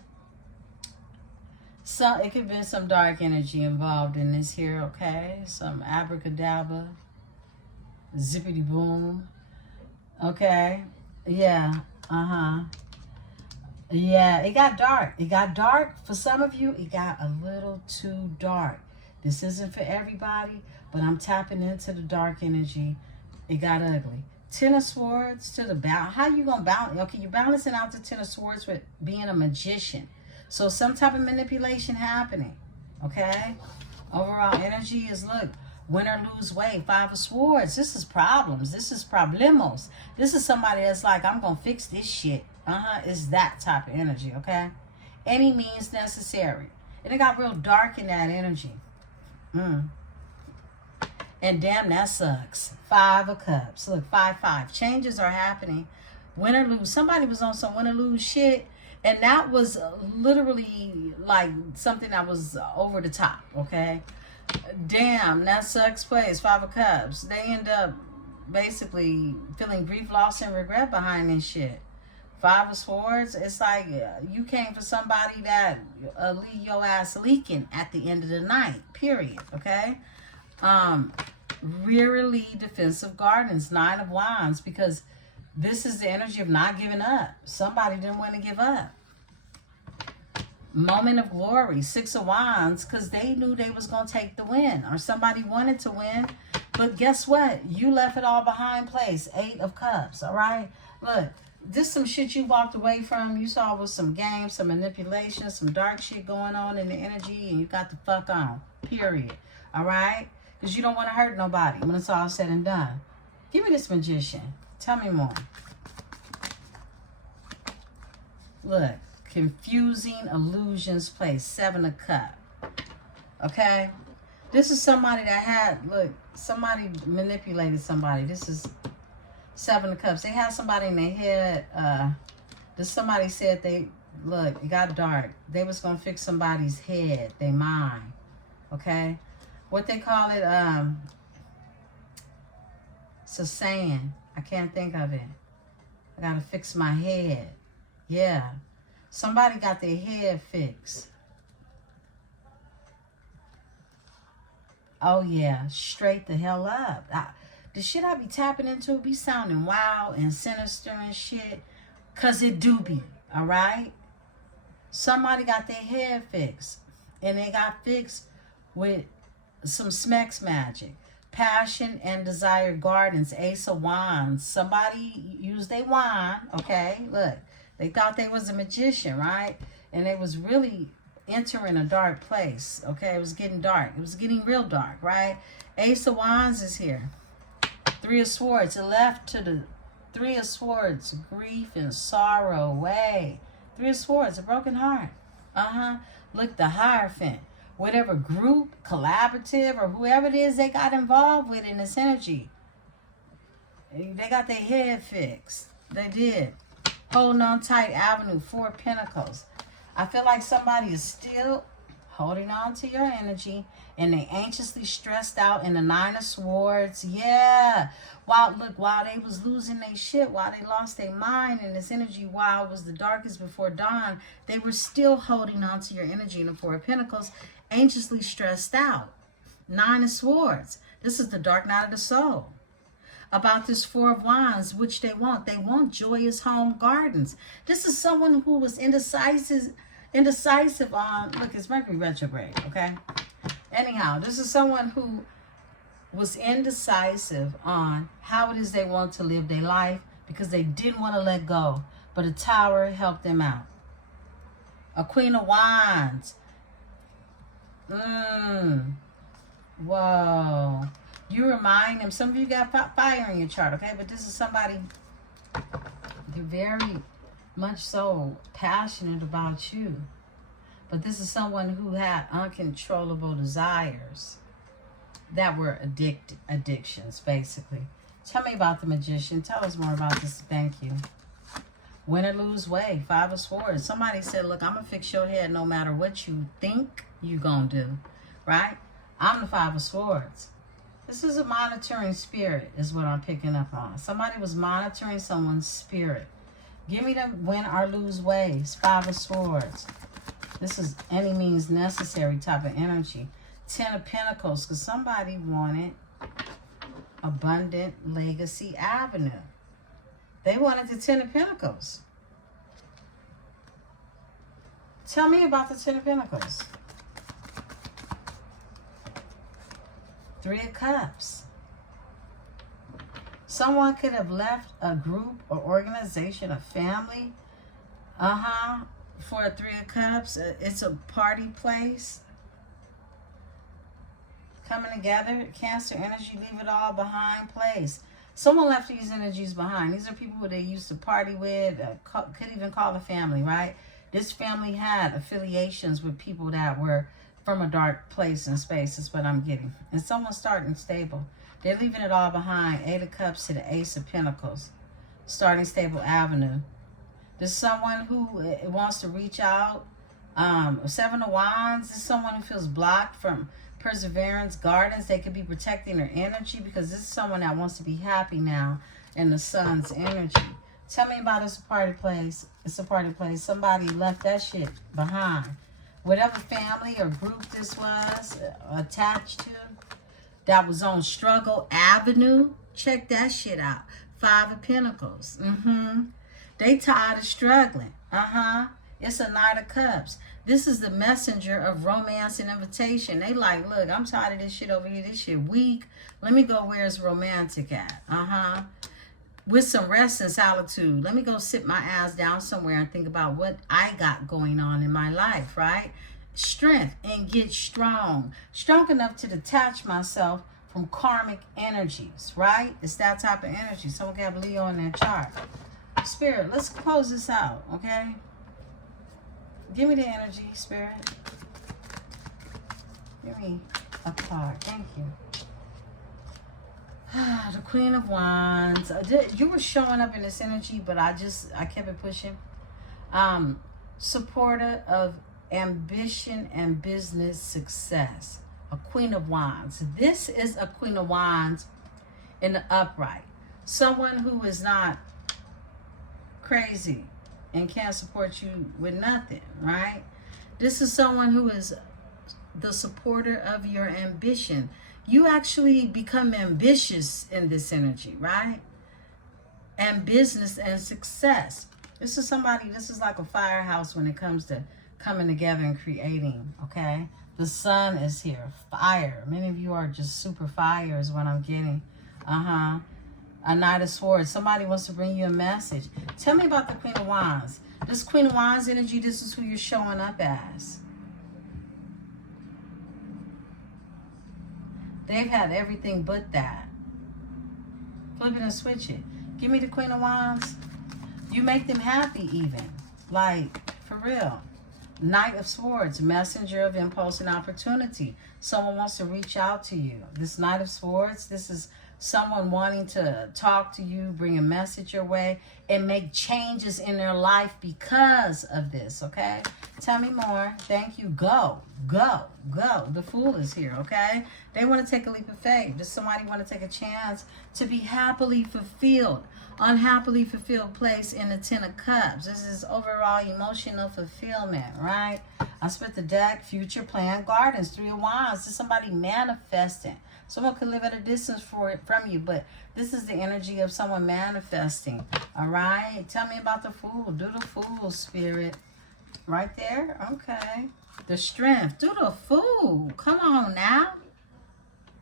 so it could be some dark energy involved in this here, okay? Some abracadabra, zippity boom, okay? Yeah, Yeah, it got dark. It got dark. For some of you, it got a little too dark. This isn't for everybody, but I'm tapping into the dark energy. It got ugly. Ten of Swords to the balance. How you gonna balance? Okay, you're balancing out the Ten of Swords with being a magician. So some type of manipulation happening. Okay? Overall energy is, look, win or lose weight. Five of Swords. This is problems. This is problemos. This is somebody that's like, I'm gonna fix this shit. It's that type of energy, okay? Any means necessary. And it got real dark in that energy. And damn, that sucks. Five of Cups. Look, 5-5. Changes are happening. Win or lose. Somebody was on some win or lose shit. And that was literally like something that was over the top, okay? Damn, that sucks place. Five of Cups. They end up basically feeling grief, loss, and regret behind this shit. Five of Swords, it's like you came for somebody that leave your ass leaking at the end of the night, period, okay? Really defensive gardens, Nine of Wands, because this is the energy of not giving up. Somebody didn't want to give up. Moment of glory, Six of Wands, because they knew they was going to take the win, or somebody wanted to win, but guess what? You left it all behind place. Eight of Cups, all right? Look, this some shit you walked away from. You saw was some games, some manipulation, some dark shit going on in the energy, and you got the fuck on, period, all right? Because you don't want to hurt nobody when it's all said and done. Give me this Magician. Tell me more. Look, confusing illusions place. Seven of Cups. Okay? This is somebody that had, look, somebody manipulated somebody. This is Seven of Cups. They had somebody in their head. Somebody said they, look, it got dark. They was going to fix somebody's head, their mind. Okay? What they call it, it's a saying. I can't think of it. I got to fix my head. Yeah. Somebody got their head fixed. Oh, yeah. Straight the hell up. The shit I be tapping into be sounding wild and sinister and shit. Because it do be. All right? Somebody got their head fixed. And they got fixed with some Smex magic. Passion and desire gardens. Ace of Wands. Somebody used their wand. Okay? Look. They thought they was a magician, right? And they was really entering a dark place. Okay? It was getting dark. It was getting real dark, right? Ace of Wands is here. Three of Swords. It left to the Three of Swords. Grief and sorrow. Way. Three of Swords. A broken heart. Look, the Hierophant. Whatever group, collaborative, or whoever it is they got involved with in this energy. They got their head fixed. They did. Holding on tight avenue. Four of Pentacles. I feel like somebody is still holding on to your energy, and they anxiously stressed out in the Nine of Swords. Yeah. While they was losing their shit, while they lost their mind in this energy, while it was the darkest before dawn, they were still holding on to your energy in the Four of Pentacles, anxiously stressed out. Nine of Swords. This is the dark night of the soul. About this Four of Wands, which they want. They want joyous home gardens. This is someone who was indecisive on, look, it's Mercury retrograde, okay? Anyhow, this is someone who was indecisive on how it is they want to live their life because they didn't want to let go. But a Tower helped them out. A Queen of Wands. Whoa. You remind them, some of you got fire in your chart, okay? But this is somebody, you're very much so passionate about you. But this is someone who had uncontrollable desires that were addictions, basically. Tell me about the Magician. Tell us more about this. Thank you. Win or lose weight. Five of Swords. Somebody said, look, I'm going to fix your head no matter what you think you're going to do. Right? I'm the Five of Swords. This is a monitoring spirit is what I'm picking up on. Somebody was monitoring someone's spirit. Give me the win or lose ways. Five of Swords. This is any means necessary type of energy. Ten of Pentacles, because somebody wanted Abundant Legacy Avenue. They wanted the Ten of Pentacles. Tell me about the Ten of Pentacles. Three of Cups. Someone could have left a group or organization, a family, for a Three of Cups. It's a party place. Coming together. Cancer energy, leave it all behind place. Someone left these energies behind. These are people who they used to party with, could even call a family, right? This family had affiliations with people that were from a dark place and space, is what I'm getting. And someone's starting stable. They're leaving it all behind. Eight of Cups to the Ace of Pentacles. Starting stable avenue. There's someone who wants to reach out. Seven of Wands is someone who feels blocked from Perseverance Gardens. They could be protecting their energy because this is someone that wants to be happy now in the sun's energy. Tell me about it's a party place. It's a party place. Somebody left that shit behind. Whatever family or group this was attached to, that was on Struggle Avenue. Check that shit out. Five of Pentacles. They tired of struggling. It's a Knight of Cups. This is the messenger of romance and invitation. They like, look, I'm tired of this shit over here. This shit weak. Let me go where it's romantic at. With some rest and solitude. Let me go sit my ass down somewhere and think about what I got going on in my life, right? Strength and get strong. Strong enough to detach myself from karmic energies, right? It's that type of energy. Someone can have Leo in their chart. Spirit, let's close this out, okay? Give me the energy, Spirit. Give me a card. Thank you. The Queen of Wands. You were showing up in this energy, but I kept it pushing. Supporter of ambition and business success. A Queen of Wands. This is a Queen of Wands in the upright. Someone who is not crazy and can't support you with nothing, right? This is someone who is the supporter of your ambition. You actually become ambitious in this energy, right? And business and success. This is somebody, this is like a firehouse when it comes to coming together and creating, okay? The sun is here, fire. Many of you are just super fire is what I'm getting. A Knight of Swords. Somebody wants to bring you a message. Tell me about the Queen of Wands. This Queen of Wands energy, this is who you're showing up as. They've had everything but that. Flip it and switch it. Give me the Queen of Wands. You make them happy even. Like, for real. Knight of Swords, messenger of impulse and opportunity. Someone wants to reach out to you. This Knight of Swords, this is someone wanting to talk to you, bring a message your way, and make changes in their life because of this, okay? Tell me more. Thank you. Go, go, go. The Fool is here, okay? They want to take a leap of faith. Does somebody want to take a chance to be happily fulfilled? Unhappily fulfilled place in the Ten of Cups. This is overall emotional fulfillment, right? I split the deck. Future plan gardens. Three of Wands. This is somebody manifesting. Someone could live at a distance from you, but this is the energy of someone manifesting. All right? Tell me about the Fool. Do the Fool, Spirit. Right there? Okay. The Strength. Do the Fool. Come on now.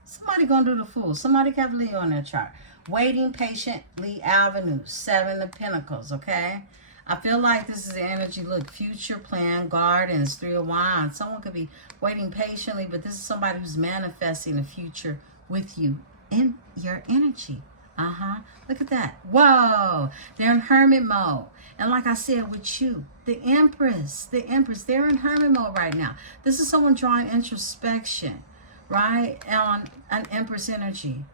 Somebody gonna do the Fool. Somebody have Leo on their chart. Waiting patiently avenue. Seven of Pentacles, okay? I feel like this is the energy. Look, future plan gardens. Three of Wands. Someone could be waiting patiently, but this is somebody who's manifesting a future with you in your energy. Look at that. Whoa. They're in hermit mode. And like I said with you, the Empress, they're in hermit mode right now. This is someone drawing introspection, right? On an Empress energy.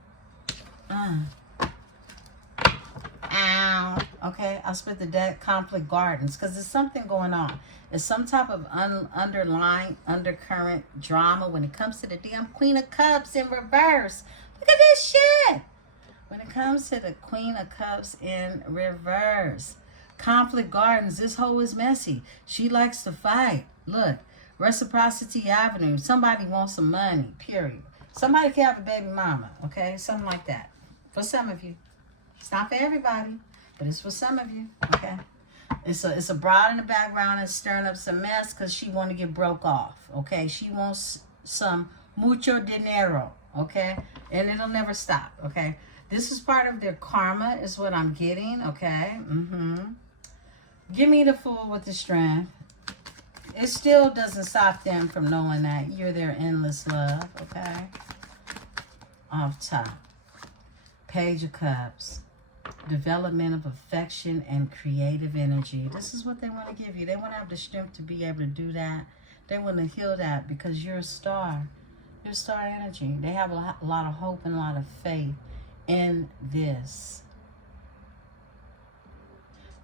Ow. Okay, I split the deck. Conflict gardens, because there's something going on. There's some type of underlying undercurrent drama when it comes to the damn Queen of Cups in reverse. Look at this shit. When it comes to the Queen of Cups in reverse, conflict gardens. This hoe is messy. She likes to fight. Look, reciprocity avenue. Somebody wants some money. Period. Somebody can have a baby mama. Okay, something like that. For some of you. It's not for everybody, but it's for some of you, okay? It's a bride in the background and stirring up some mess because she want to get broke off. Okay, she wants some mucho dinero. Okay, and it'll never stop. Okay, this is part of their karma, is what I'm getting. Okay, give me the Fool with the strength. It still doesn't stop them from knowing that you're their endless love. Okay, off top, Page of Cups. Development of affection and creative energy. This is what they want to give you. They want to have the strength to be able to do that. They want to heal that because you're a star. You're star energy. They have a lot of hope and a lot of faith in this.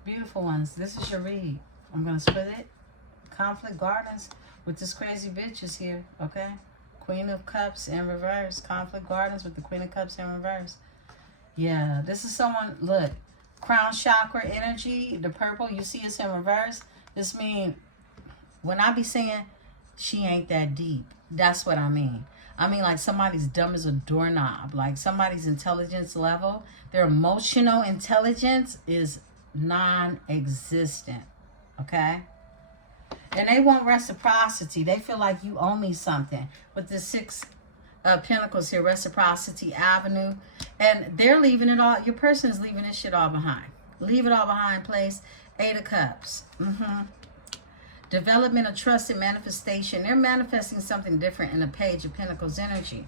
Beautiful ones. This is your read. I'm going to split it. Conflict Gardens with this crazy bitch is here. Okay? Queen of Cups in reverse. Conflict Gardens with the Queen of Cups in reverse. Yeah, this is someone, look, crown chakra energy, the purple, you see it's in reverse. This means, when I be saying she ain't that deep, that's what I mean. I mean like somebody's dumb as a doorknob, like somebody's intelligence level, their emotional intelligence is non-existent, okay? And they want reciprocity. They feel like you owe me something. With the Six Pentacles here, Reciprocity Avenue, and they're leaving it all. Your person is leaving this shit all behind. Leave it all behind, place. Eight of Cups. Development of trust and manifestation. They're manifesting something different in the Page of Pentacles energy.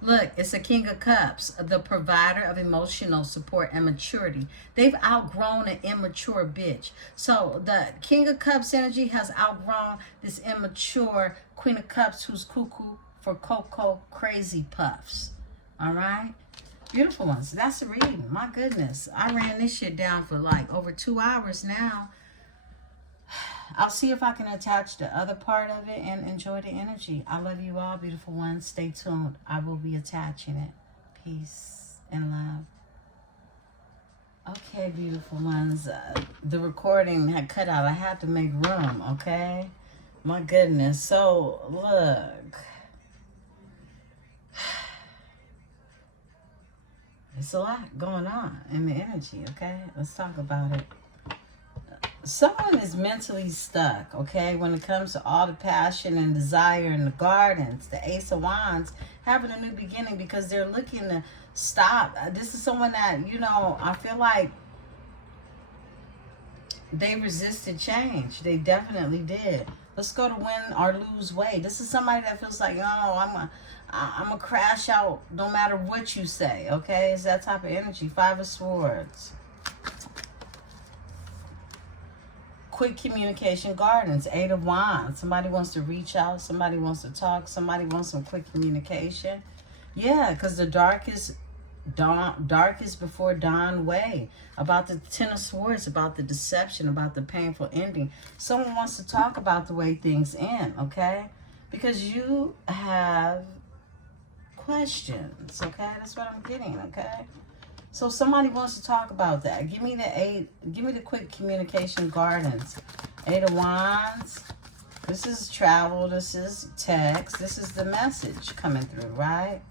Look, it's a King of Cups, the provider of emotional support and maturity. They've outgrown an immature bitch. So the King of Cups energy has outgrown this immature Queen of Cups who's cuckoo for Cocoa Crazy Puffs. All right? Beautiful ones. That's the reading. My goodness. I ran this shit down for like over 2 hours now. I'll see if I can attach the other part of it and enjoy the energy. I love you all, beautiful ones. Stay tuned. I will be attaching it. Peace and love. Okay, beautiful ones. The recording had cut out. I had to make room, okay? My goodness. So, look. It's a lot going on in the energy, okay? Let's talk about it. Someone is mentally stuck, okay, when it comes to all the passion and desire in the gardens. The Ace of Wands having a new beginning because they're looking to stop. This is someone that, you know, I feel like they resisted change. They definitely did. Let's go to win or lose weight. This is somebody that feels like, oh, I'm a crash out no matter what you say, okay? It's that type of energy. Five of Swords. Quick communication gardens. Eight of Wands. Somebody wants to reach out. Somebody wants to talk. Somebody wants some quick communication. Yeah, because the darkest before dawn way. About the Ten of Swords, about the deception, about the painful ending. Someone wants to talk about the way things end, okay? Because you have questions, okay? That's what I'm getting, okay? So somebody wants to talk about that. Give me the quick communication gardens. Eight of Wands. This is travel. This is text. This is the message coming through, right?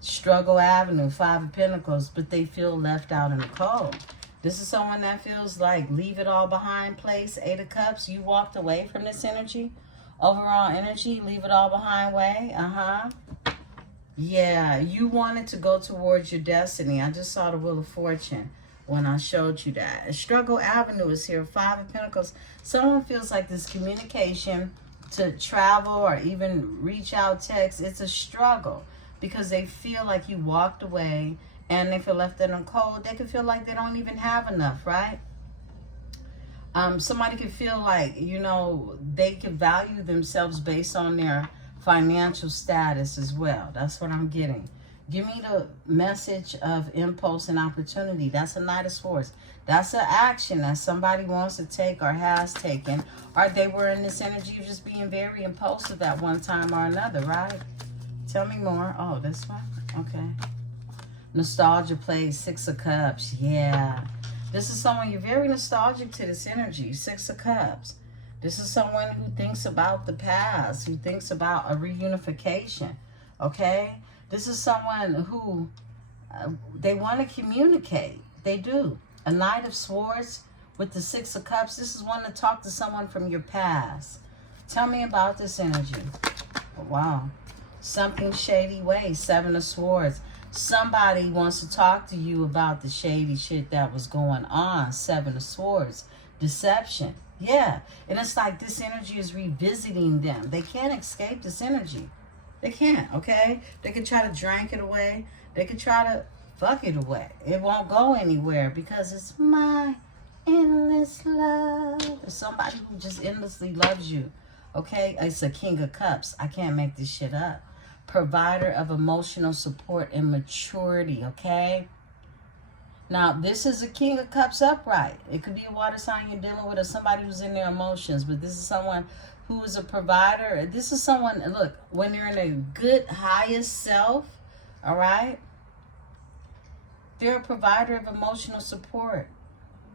Struggle Avenue. Five of Pentacles. But they feel left out in the cold. This is someone that feels like leave it all behind place. Eight of Cups. You walked away from this energy. Overall energy. Leave it all behind way. Yeah, you wanted to go towards your destiny. I just saw the Wheel of Fortune when I showed you that. Struggle Avenue is here. Five of Pentacles. Someone feels like this communication to travel or even reach out, text, it's a struggle because they feel like you walked away and they feel left in the cold. They could feel like they don't even have enough, right? Somebody could feel like, you know, they could value themselves based on their financial status as well. That's what I'm getting. Give me the message of impulse and opportunity. That's a Knight of Swords. That's an action that somebody wants to take or has taken, or they were in this energy of just being very impulsive at one time or another, right? Tell me more. Oh, this one? Okay. Nostalgia plays. Six of Cups. Yeah. This is someone, you're very nostalgic to this energy. Six of Cups. This is someone who thinks about the past, who thinks about a reunification, okay? This is someone who, they want to communicate. They do. A Knight of Swords With the Six of Cups, this is one to talk to someone from your past. Tell me about this energy. Wow. Something shady way. Seven of Swords. Somebody wants to talk to you about the shady shit that was going on. Seven of Swords. Deception. Yeah. And it's like this energy is revisiting them. They can't escape this energy. They can't, okay? They can try to drink it away. They can try to fuck it away. It won't go anywhere because it's my endless love. It's somebody who just endlessly loves you, okay? It's a King of Cups. I can't make this shit up. Provider of emotional support and maturity, okay? Now, this is a King of Cups upright. It could be a water sign you're dealing with or somebody who's in their emotions, but this is someone who is a provider. This is someone, look, when you're in a good, highest self, all right, they're a provider of emotional support.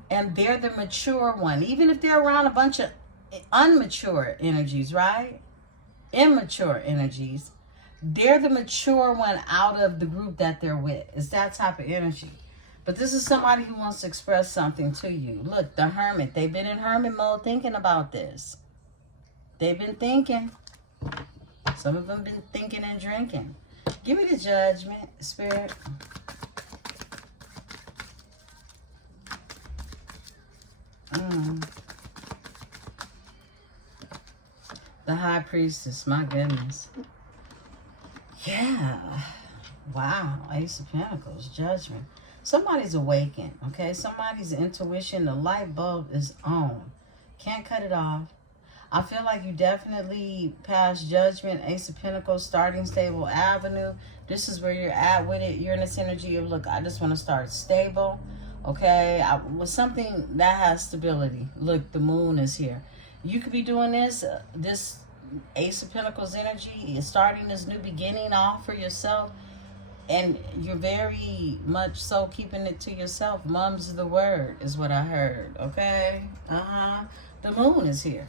And they're the mature one. Even if they're around a bunch of unmature energies, right? Immature energies. They're the mature one out of the group that they're with. It's that type of energy. But this is somebody who wants to express something to you. Look, the Hermit. They've been in hermit mode thinking about this. They've been thinking. Some of them been thinking and drinking. Give me the Judgment, Spirit. The High Priestess, my goodness. Yeah. Wow. Ace of Pentacles, Judgment. Somebody's awakened, okay? Somebody's intuition, the light bulb is on. Can't cut it off. I feel like you definitely passed Judgment, Ace of Pentacles, starting stable avenue. This is where you're at with it. You're in this energy of, look, I just want to start stable. Okay, with something that has stability. Look, the Moon is here. You could be doing this, this Ace of Pentacles energy, starting this new beginning off for yourself. And you're very much so keeping it to yourself. Mum's the word is what I heard, okay? The Moon is here.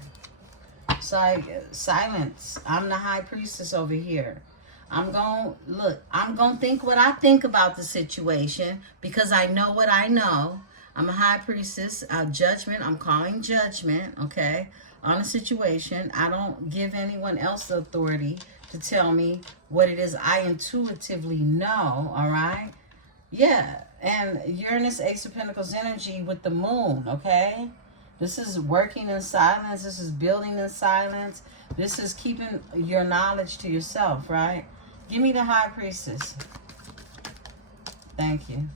It's like silence. I'm the High Priestess over here. I'm going to think what I think about the situation because I know what I know. I'm a High Priestess. Judgment. I'm calling judgment, okay, on a situation. I don't give anyone else the authority to tell me what it is I intuitively know, all right? Yeah, and Uranus, Ace of Pentacles energy with the Moon, okay? This is working in silence. This is building in silence. This is keeping your knowledge to yourself, right? Give me the High Priestess. Thank you.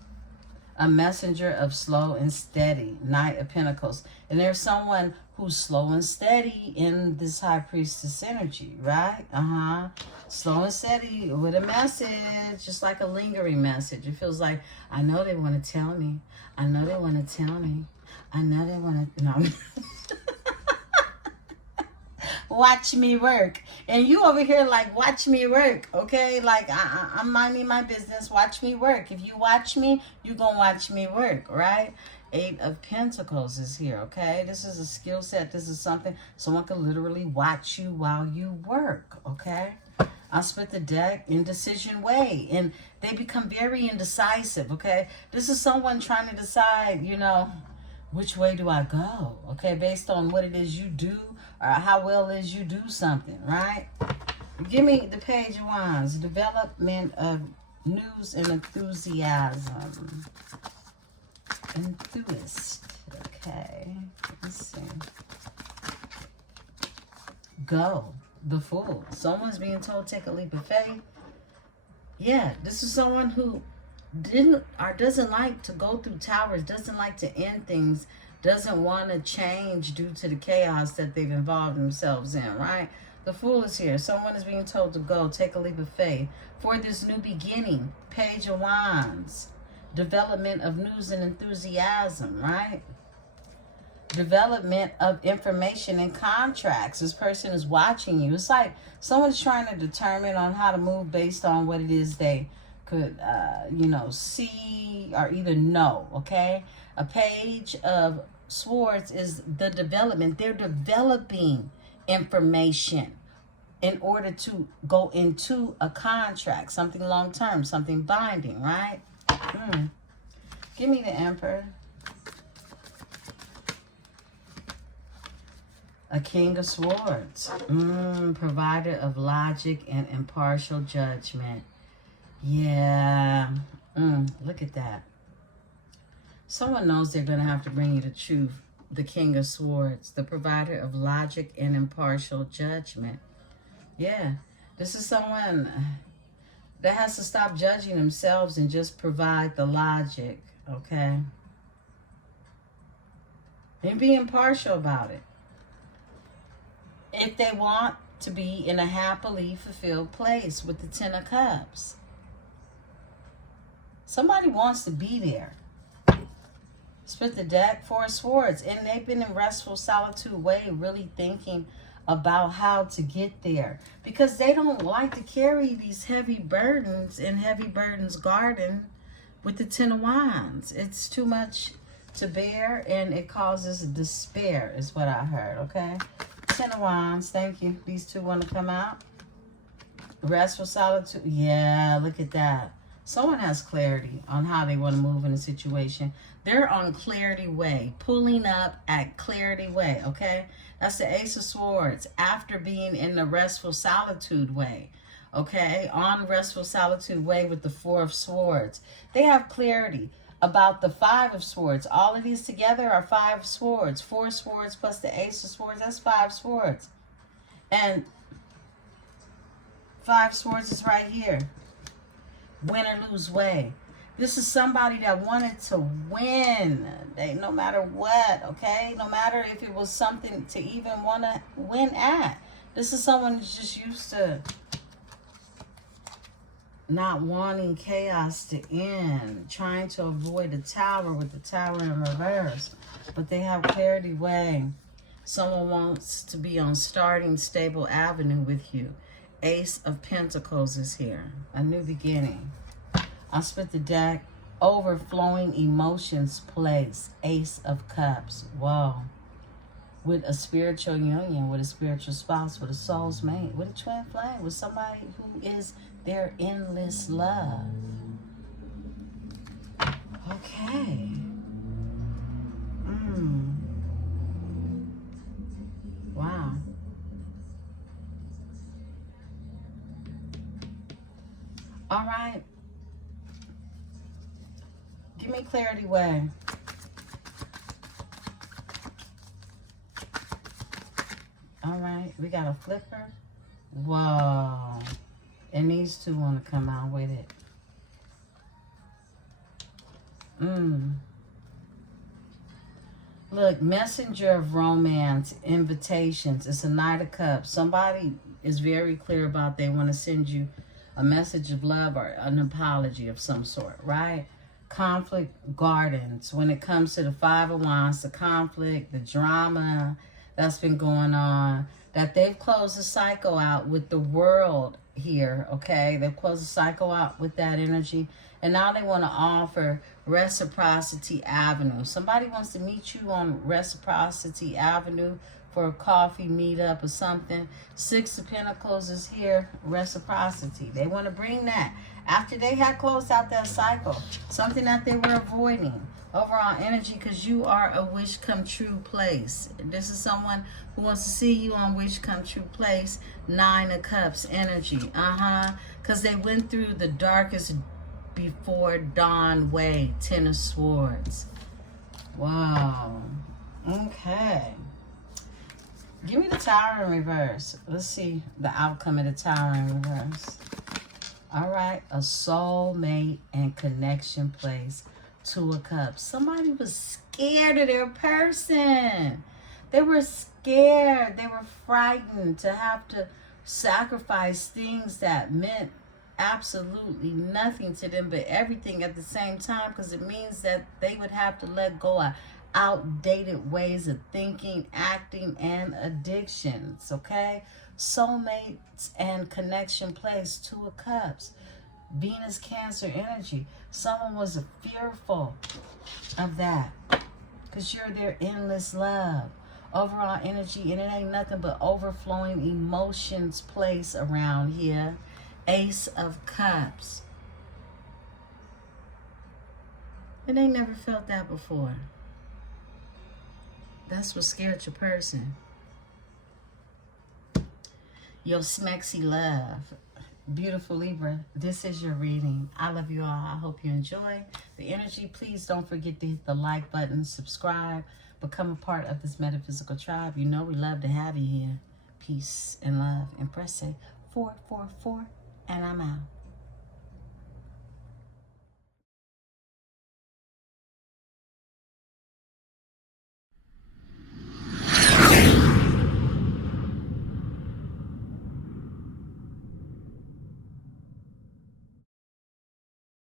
A messenger of slow and steady. Knight of Pentacles. And there's someone who's slow and steady in this High Priestess energy, right? Slow and steady with a message. Just like a lingering message. It feels like, I know they want to tell me. I know they want to tell me. I know they want to... No. Watch me work. And you over here like, watch me work, okay? Like, I'm minding my business. Watch me work. If you watch me, you gonna watch me work, right? Eight of Pentacles is here, okay? This is a skill set. This is something someone can literally watch you while you work, okay? I split the deck, indecision way. And they become very indecisive, okay? This is someone trying to decide, you know, which way do I go, okay? Based on what it is you do or how well it is you do something, right? Give me the Page of Wands. Development of news and enthusiasm. Enthused. Okay. Let's see. Go. The Fool. Someone's being told take a leap of faith. Yeah, this is someone who didn't or doesn't like to go through towers, doesn't like to end things, doesn't want to change due to the chaos that they've involved themselves in, right? The Fool is here. Someone is being told to go, take a leap of faith for this new beginning. Page of Wands. Development of news and enthusiasm, right? Development of information and contracts. This person is watching you. It's like someone's trying to determine on how to move based on what it is they could, you know, see or either know, okay? A Page of Swords is the development. They're developing information in order to go into a contract, something long-term, something binding, right? Give me the Emperor. A King of Swords. Provider of logic and impartial judgment. Yeah. Look at that. Someone knows they're going to have to bring you the truth. The King of Swords. The provider of logic and impartial judgment. Yeah. This is someone that has to stop judging themselves and just provide the logic. Okay? And be impartial about it. If they want to be in a happily fulfilled place with the Ten of Cups. Somebody wants to be there. Split the deck, Four of Swords. And they've been in restful solitude way, really thinking about how to get there. Because they don't like to carry these heavy burdens in Heavy Burdens Garden with the Ten of Wands. It's too much to bear and it causes despair is what I heard, okay? Ten of Wands, thank you. These two want to come out. Restful solitude. Yeah, look at that. Someone has clarity on how they want to move in a situation. They're on clarity way. Pulling up at clarity way, okay? That's the Ace of Swords. After being in the restful solitude way, okay? On restful solitude way with the Four of Swords. They have clarity about the Five of Swords. All of these together are Five Swords. Four Swords plus the Ace of Swords. That's Five Swords. And Five Swords is right here. Win or lose way. This is somebody that wanted to win. They, no matter what, okay? No matter if it was something to even want to win at. This is someone who's just used to not wanting chaos to end. Trying to avoid the Tower with the Tower in reverse. But they have clarity way. Someone wants to be on starting stable avenue with you. Ace of Pentacles is here. A new beginning. I'll split the deck. Overflowing emotions place. Ace of Cups. Whoa. With a spiritual union, with a spiritual spouse, with a soul's mate, with a twin flame, with somebody who is their endless love. Okay. Wow. All right. Give me clarity way. All right. We got a flipper. Whoa. And these two want to come out with it. Look, messenger of romance, invitations. It's a Knight of Cups. Somebody is very clear about they want to send you a message of love or an apology of some sort, right? Conflict gardens. When it comes to the Five of Wands, the conflict, the drama that's been going on, that they've closed the cycle out with the world here, okay? They've closed the cycle out with that energy. And now they want to offer Reciprocity Avenue. Somebody wants to meet you on Reciprocity Avenue for a coffee meetup or something. Six of Pentacles is here. Reciprocity. They want to bring that. After they had closed out that cycle. Something that they were avoiding. Overall energy, because you are a wish come true place. This is someone who wants to see you on wish come true place. Nine of Cups energy. Because they went through the darkest before dawn way. Ten of Swords. Wow. Okay. Give me the Tower in reverse. Let's see the outcome of the Tower in reverse. All right. A soulmate and connection place. Two of Cups. Somebody was scared of their person. They were scared. They were frightened to have to sacrifice things that meant absolutely nothing to them, but everything at the same time, because it means that they would have to let go of outdated ways of thinking, acting, and addictions, okay? Soulmates and connection place. Two of Cups. Venus, Cancer energy. Someone was fearful of that because you're their endless love. Overall energy, and it ain't nothing but overflowing emotions place around here. Ace of Cups. And they never felt that before. That's what scared your person. Your smexy love. Beautiful Libra, this is your reading. I love you all. I hope you enjoy the energy. Please don't forget to hit the like button, subscribe, become a part of this metaphysical tribe. You know we love to have you here. Peace and love. Empresse 444, and I'm out.